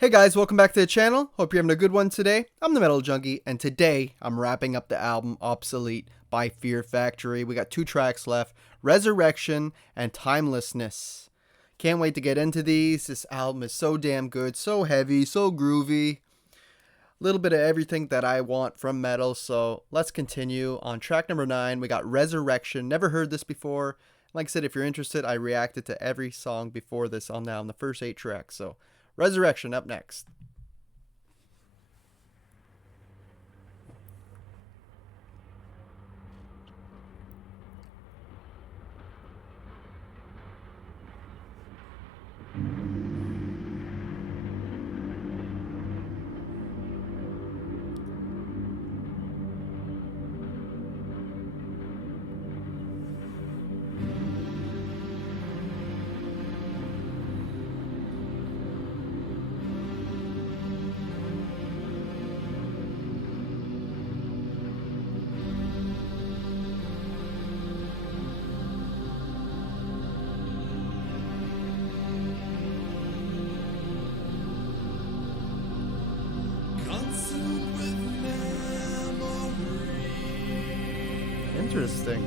Hey guys, welcome back to the channel. Hope you're having a good one today. I'm the Metal Junkie, and today I'm wrapping up the album Obsolete by Fear Factory. We got 2 tracks left, Resurrection and Timelessness. Can't wait to get into these. This album is so damn good, so heavy, so groovy. A little bit of everything that I want from metal, so let's continue. On track number 9, we got Resurrection. Never heard this before. Like I said, if you're interested, I reacted to every song before this on the first 8 tracks, so Resurrection up next. Interesting.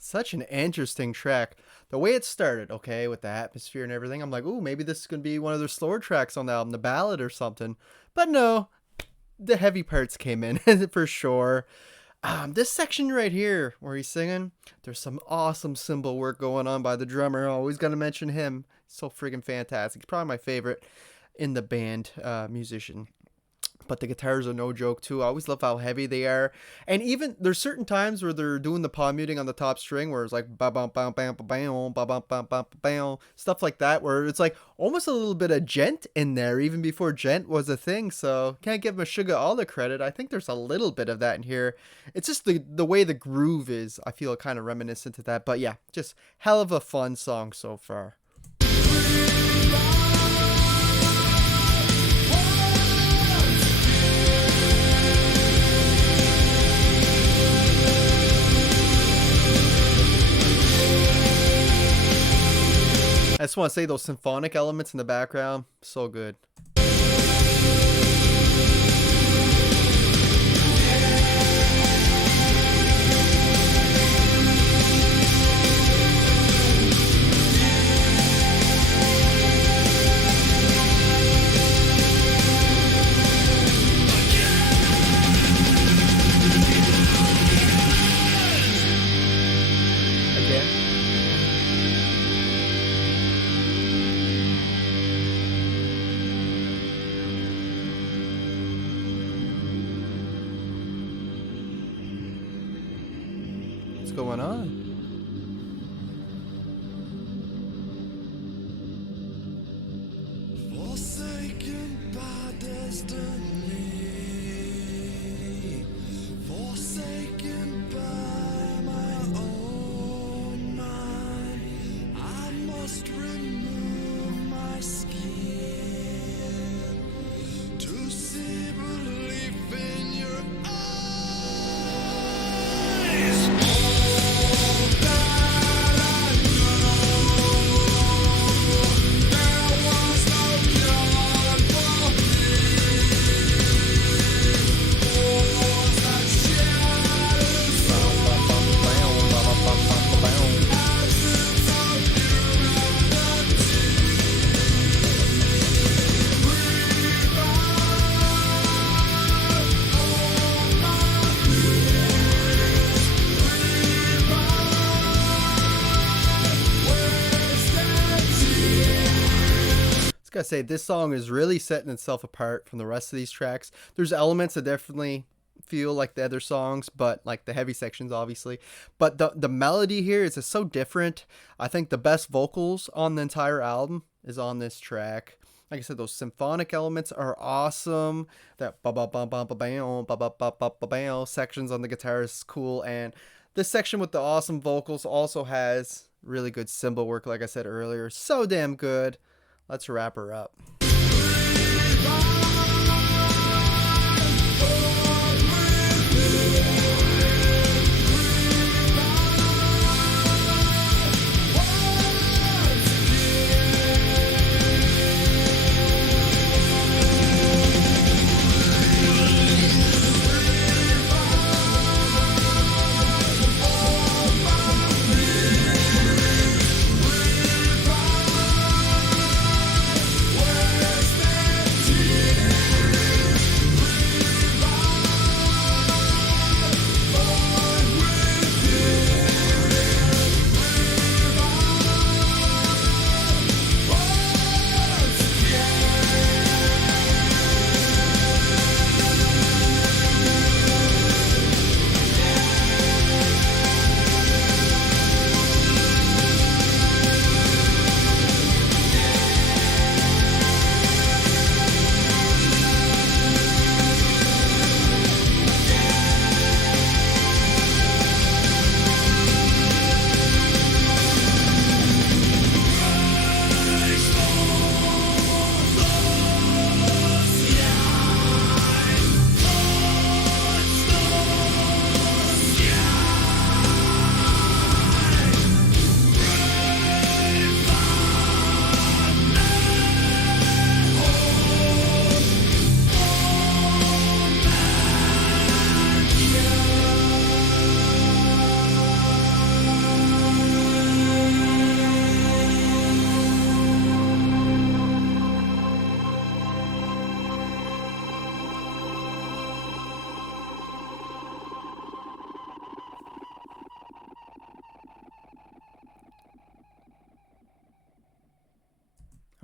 Such an interesting track. The way it started, okay, with the atmosphere and everything, I'm like, ooh, maybe this is going to be one of their slower tracks on the album, the ballad or something. But no, the heavy parts came in for sure. This section right here where he's singing, there's some awesome cymbal work going on by the drummer. Always got to mention him. So friggin' fantastic. He's probably my favorite in the band musician. But the guitars are no joke too. I always love how heavy they are. And even there's certain times where they're doing the palm muting on the top string where it's like ba bam bam bam bam ba bam bam bam bam, stuff like that, where it's like almost a little bit of gent in there even before gent was a thing. So can't give Meshuggah all the credit. I think there's a little bit of that in here. It's just the way the groove is, I feel kind of reminiscent to that. But yeah, just hell of a fun song so far. I just want to say those symphonic elements in the background, so good. going on? Gotta say, this song is really setting itself apart from the rest of these tracks. There's elements that definitely feel like the other songs, but like the heavy sections, obviously. But the melody here is just so different. I think the best vocals on the entire album is on this track. Like I said, those symphonic elements are awesome. That ba ba ba ba ba bam ba ba ba ba ba bam sections on the guitar is cool, and this section with the awesome vocals also has really good cymbal work. Like I said earlier, so damn good. Let's wrap her up.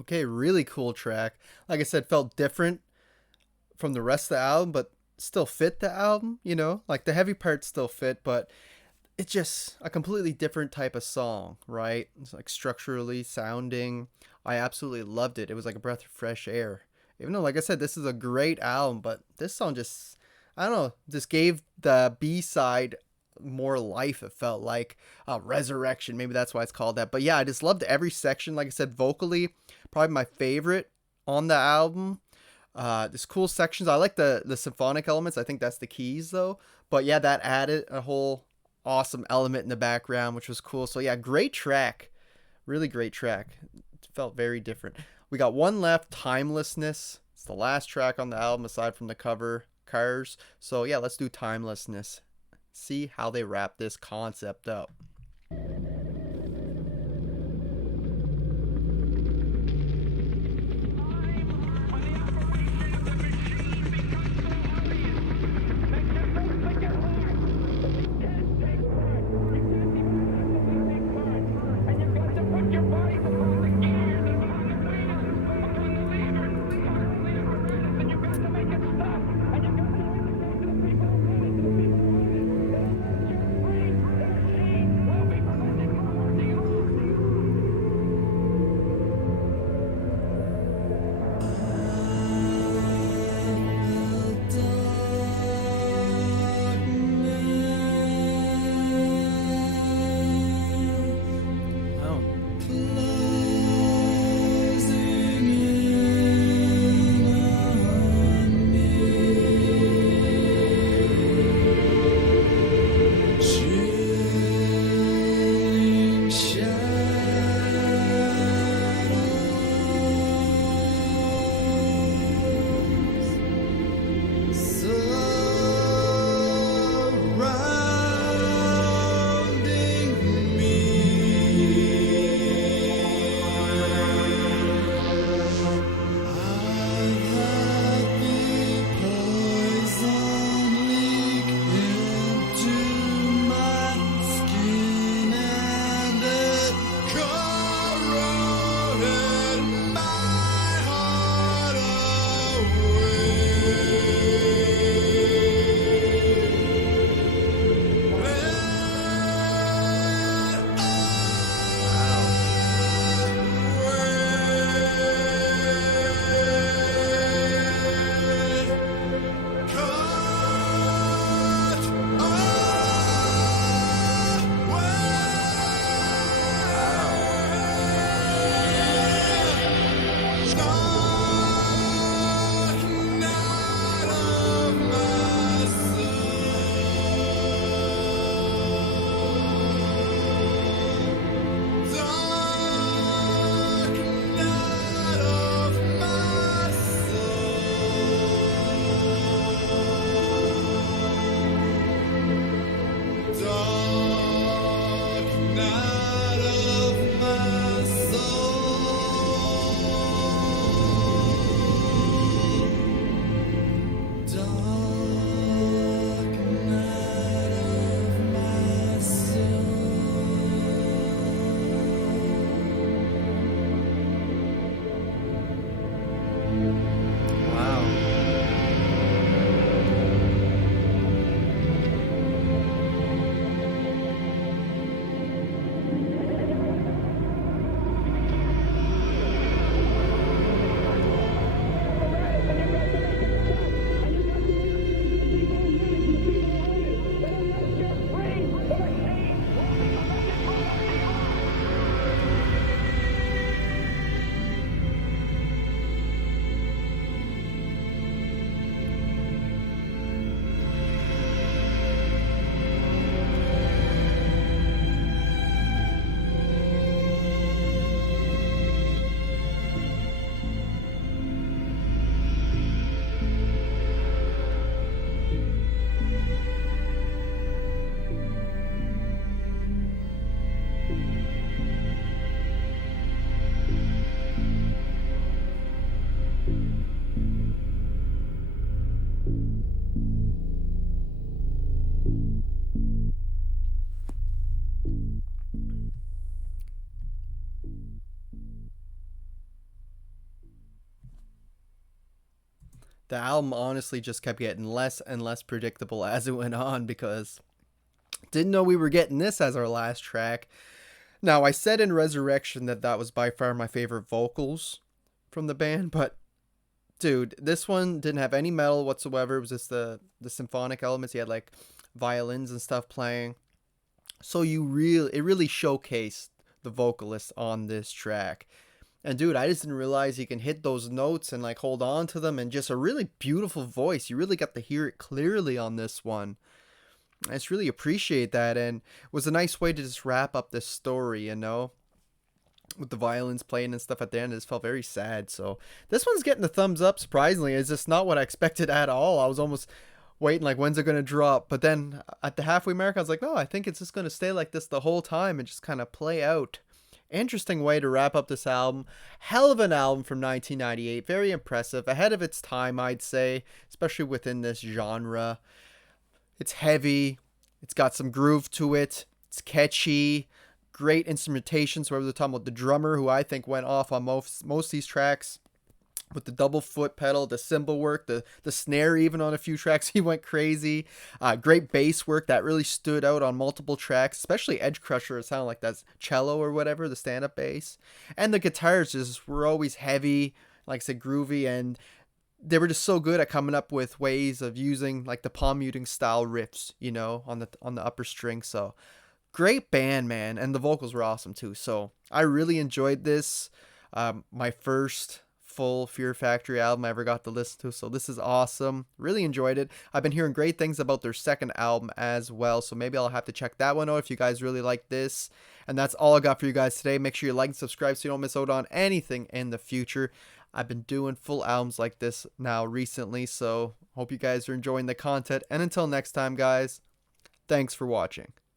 Okay, really cool track. Like I said, felt different from the rest of the album, but still fit the album, you know? Like the heavy parts still fit, but it's just a completely different type of song, right? It's like structurally sounding. I absolutely loved it. It was like a breath of fresh air. Even though, like I said, this is a great album, but this song just, I don't know, just gave the B-side more life. It felt like resurrection. Maybe that's why it's called that. But yeah, I just loved every section. Like I said, vocally, probably my favorite on the album. There's cool sections. I like the symphonic elements. I think that's the keys though. But yeah, that added a whole awesome element in the background, which was cool. So yeah, great track. Really great track. It felt very different. We got one left, Timelessness. It's the last track on the album aside from the cover, Cars. So yeah, let's do Timelessness. See how they wrap this concept up. The album honestly just kept getting less and less predictable as it went on, because didn't know we were getting this as our last track. Now, I said in Resurrection that that was by far my favorite vocals from the band, but dude, this one didn't have any metal whatsoever. It was just the symphonic elements. He had like violins and stuff playing. So it really showcased the vocalist on this track. And dude, I just didn't realize he can hit those notes and like hold on to them, and just a really beautiful voice. You really got to hear it clearly on this one. I just really appreciate that, and it was a nice way to just wrap up this story, you know, with the violins playing and stuff at the end. It just felt very sad. So this one's getting the thumbs up. Surprisingly, it's just not what I expected at all. I was almost waiting like, when's it gonna drop? But then at the halfway mark, I was like, no, I think it's just gonna stay like this the whole time and just kind of play out. Interesting way to wrap up this album. Hell of an album from 1998. Very impressive, ahead of its time, I'd say, especially within this genre. It's heavy. It's got some groove to it. It's catchy. Great instrumentation. So we're talking about the drummer, who I think went off on most of these tracks, with the double foot pedal, the cymbal work, the snare, even on a few tracks, he went crazy. Great bass work that really stood out on multiple tracks, especially Edge Crusher. It sounded like that's cello or whatever, the stand-up bass. And the guitars just were always heavy, like I said, groovy, and they were just so good at coming up with ways of using like the palm muting style riffs, you know, on the upper string. So great band, man, and the vocals were awesome too. So I really enjoyed this. My first full Fear Factory album I ever got to listen to, so this is awesome. Really enjoyed it. I've been hearing great things about their second album as well, so maybe I'll have to check that one out if you guys really like this. And that's all I got for you guys today. Make sure you like and subscribe so you don't miss out on anything in the future. I've been doing full albums like this now recently, so hope you guys are enjoying the content. And until next time, guys, thanks for watching.